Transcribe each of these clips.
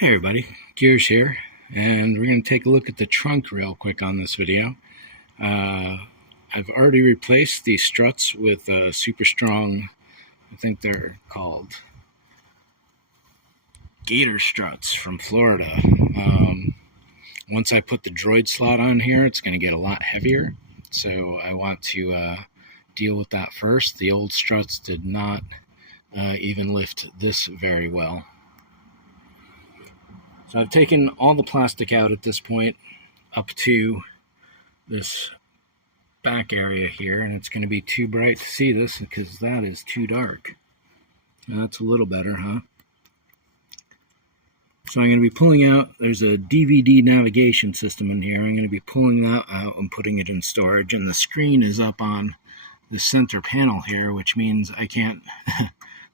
Hey everybody, Gears here, and we're going to take a look at the trunk real quick on this video. I've already replaced these struts with super strong, I think they're called Gator struts from Florida. Once I put the droid slot on here, it's going to get a lot heavier, so I want to deal with that first. The old struts did not even lift this very well. So I've taken all the plastic out at this point up to this back area here, and it's going to be too bright to see this because that is too dark. Now that's a little better, huh? So I'm going to be pulling out, there's a DVD navigation system in here. I'm going to be pulling that out and putting it in storage, and the screen is up on the center panel here, which means I can't,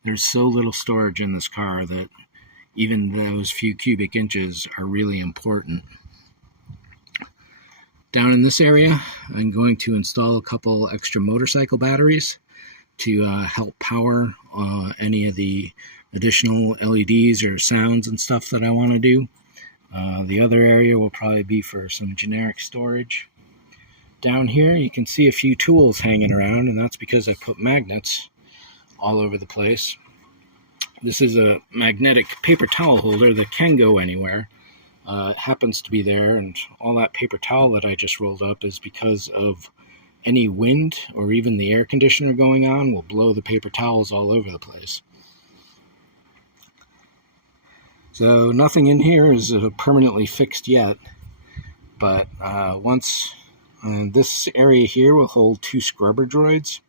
there's so little storage in this car that even those few cubic inches are really important. Down in this area, I'm going to install a couple extra motorcycle batteries to help power any of the additional LEDs or sounds and stuff that I want to do. The other area will probably be for some generic storage. Down here, you can see a few tools hanging around, and that's because I put magnets all over the place. This is a magnetic paper towel holder that can go anywhere. It happens to be there, and all that paper towel that I just rolled up is because of any wind or even the air conditioner going on will blow the paper towels all over the place. So nothing in here is permanently fixed yet, but once this area here will hold 2 scrubber droids.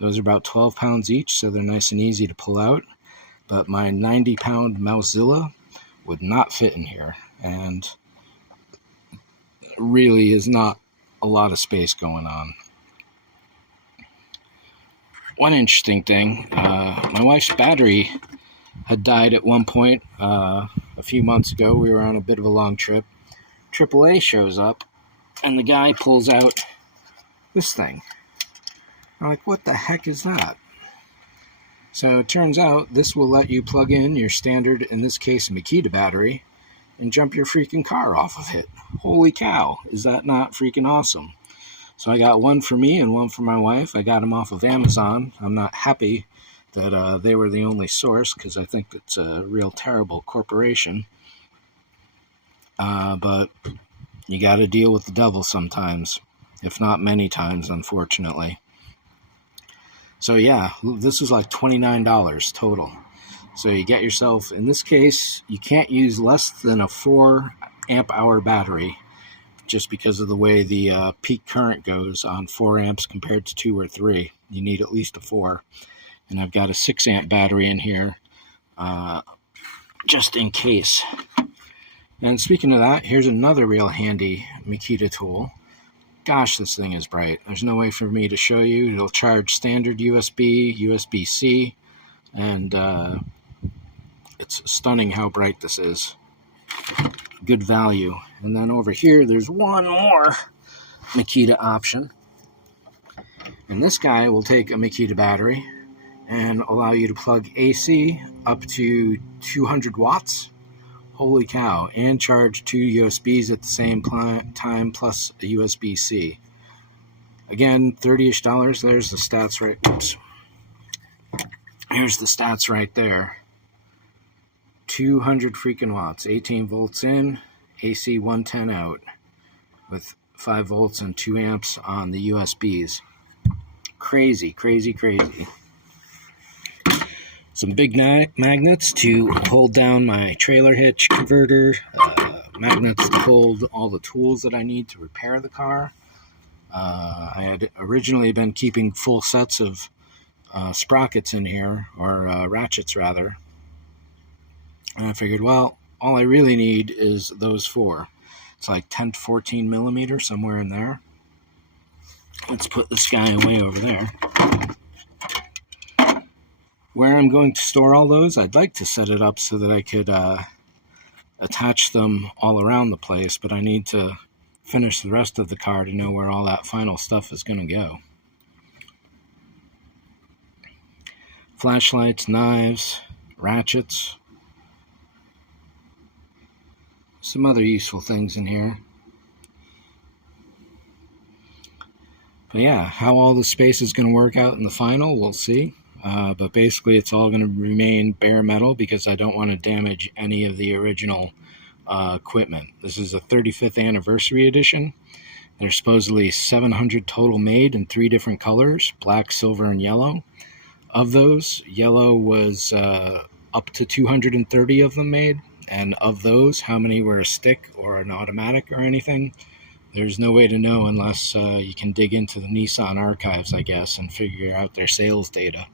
Those are about 12 pounds each, so they're nice and easy to pull out. But my 90-pound Mousezilla would not fit in here, and really is not a lot of space going on. One interesting thing, my wife's battery had died at one point a few months ago. We were on a bit of a long trip. AAA shows up, and the guy pulls out this thing. I'm like, what the heck is that? So it turns out this will let you plug in your standard, in this case, Makita battery, and jump your freaking car off of it. Holy cow, is that not freaking awesome? So I got one for me and one for my wife. I got them off of Amazon. I'm not happy that they were the only source because I think it's a real terrible corporation. But you got to deal with the devil sometimes, if not many times, unfortunately. So yeah, this is like $29 total. So you get yourself, in this case, you can't use less than a 4 amp hour battery just because of the way the peak current goes on 4 amps compared to 2 or 3. You need at least a 4. And I've got a 6 amp battery in here just in case. And speaking of that, here's another real handy Makita tool. Gosh, this thing is bright. There's no way for me to show you. It'll charge standard USB, USB-C, and it's stunning how bright this is. Good value. And then over here, there's one more Makita option. And this guy will take a Makita battery and allow you to plug AC up to 200 watts. Holy cow, and charge 2 USBs at the same time plus a USB-C. Again, $30-ish. There's the stats right. Oops. Here's the stats right there. 200 freaking watts, 18 volts in, AC 110 out, with 5 volts and 2 amps on the USBs. Crazy, crazy, crazy. Some big magnets to hold down my trailer hitch converter, magnets to hold all the tools that I need to repair the car. I had originally been keeping full sets of sprockets in here, or ratchets rather. And I figured, well, all I really need is those 4. It's like 10 to 14 millimeters, somewhere in there. Let's put this guy away over there. Where I'm going to store all those, I'd like to set it up so that I could attach them all around the place, but I need to finish the rest of the car to know where all that final stuff is going to go. Flashlights, knives, ratchets. some other useful things in here. But yeah, how all the space is going to work out in the final, we'll see. But basically, it's all going to remain bare metal because I don't want to damage any of the original equipment. This is a 35th anniversary edition. There's supposedly 700 total made in 3 different colors, black, silver, and yellow. Of those, yellow was up to 230 of them made. And of those, how many were a stick or an automatic or anything? There's no way to know unless you can dig into the Nissan archives, I guess, and figure out their sales data.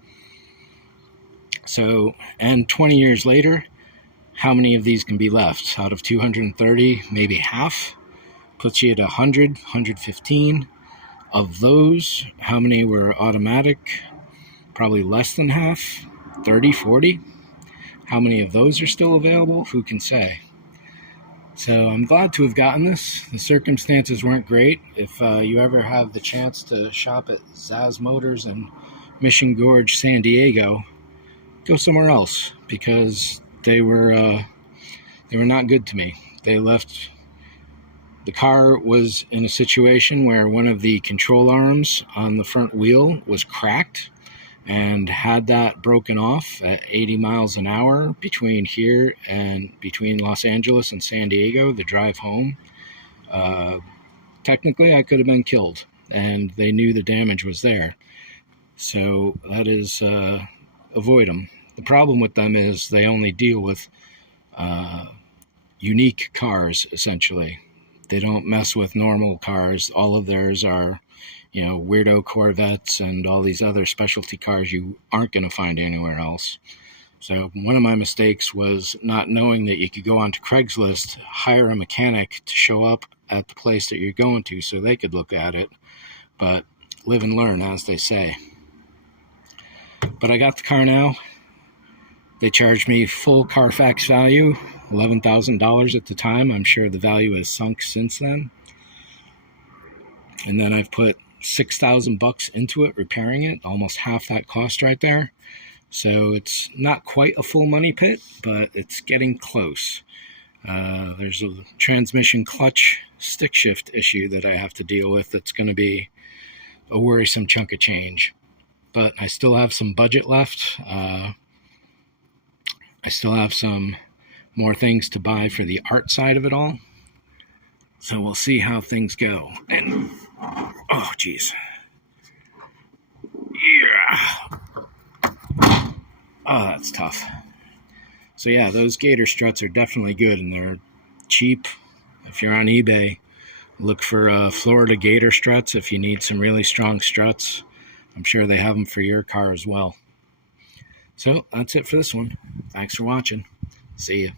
So, and 20 years later, how many of these can be left? Out of 230, maybe half. Puts you at 100, 115. Of those, how many were automatic? Probably less than half, 30, 40. How many of those are still available? Who can say? So I'm glad to have gotten this. The circumstances weren't great. If you ever have the chance to shop at Zaz Motors in Mission Gorge, San Diego, go somewhere else because they were not good to me. The car was in a situation where one of the control arms on the front wheel was cracked, and had that broken off at 80 miles an hour between here and between Los Angeles and San Diego, the drive home, technically I could have been killed, and they knew the damage was there. So that is, avoid them. The problem with them is they only deal with unique cars, essentially. They don't mess with normal cars. All of theirs are, you know, weirdo Corvettes and all these other specialty cars you aren't going to find anywhere else. So one of my mistakes was not knowing that you could go onto Craigslist, hire a mechanic to show up at the place that you're going to so they could look at it. But live and learn, as they say. But I got the car now. They charged me full Carfax value, $11,000 at the time. I'm sure the value has sunk since then. And then I've put $6,000 into it, repairing it, almost half that cost right there. So it's not quite a full money pit, but it's getting close. There's a transmission clutch stick shift issue that I have to deal with that's going to be a worrisome chunk of change. But I still have some budget left. I still have some more things to buy for the art side of it all. So we'll see how things go. And oh, geez. Yeah. Oh, that's tough. So yeah, those gator struts are definitely good, and they're cheap. If you're on eBay, look for Florida gator struts if you need some really strong struts. I'm sure they have them for your car as well. So that's it for this one. Thanks for watching. See ya.